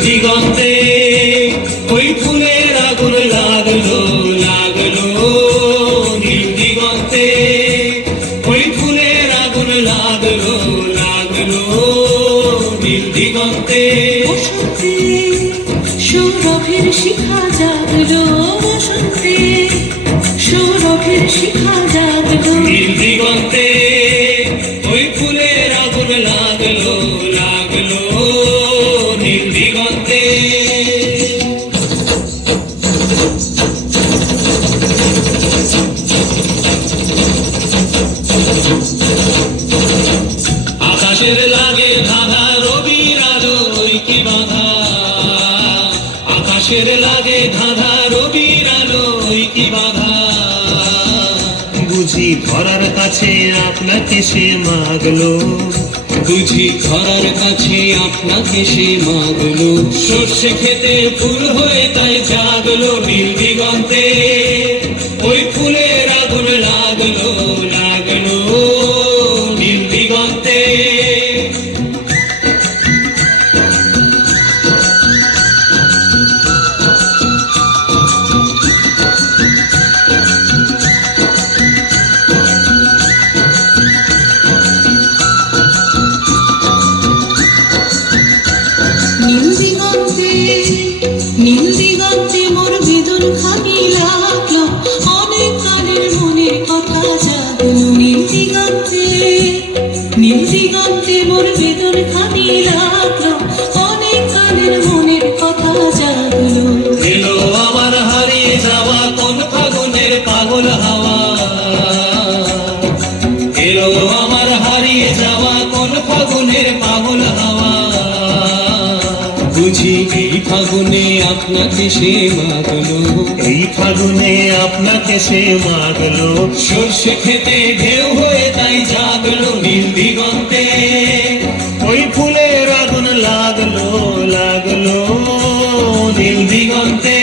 দিগন্তে ওই ফুলের আগুন লাগলো লাগলো নীল দিগন্তে ওই ফুলের আগুন লাগলো লাগলো নীল দিগন্তে বসন্তে সৌরভের শিখা জাগলো বসন্তে সৌরভের শিখা জাগলো নীল দিগন্তে ওই ফুলের আগুন লাগলো লাগলো নীল দিগন্তে আকাশের লাগে ধাঁধা রবির আলোয় কি বাধা আকাশের লাগে ধাঁধা রবির আলোয় কি বাধা বুঝি ধরার কাছে আপনাকে সে মাগলো বুঝি ধরার কাছে আপনাকে সে মাগলো সর্ষে খেতে ফুল হয়ে তাই জাগলো নীল দিগন্তে ওই ফুলের আগুন লাগলো লাগলো নীল দিগন্তে নীল দিগন্তে নীল দিগন্তে মোর বেদন খানি লাগলো অনেক কালের মনের কথা জাগলো নীল দিগন্তে মোর বেদন খানি লাগলো অনেক কালের মনের কথা জাগলো এলো আমার হারিয়ে যাওয়া কোন ফাগুনের পাগল হাওয়া এলো আমার হারিয়ে যাওয়া কোন ফাগুনের পাগল হাওয়া বুঝি এই ফাগুনে আপনাকে সে মাগলো এই ফাগুনে আপনাকে সে মাগলো সর্ষে খেতে ঢেউ হয়ে তাই জাগলো নীল দিগন্তে ওই ফুলের আগুন লাগলো লাগলো নীল দিগন্তে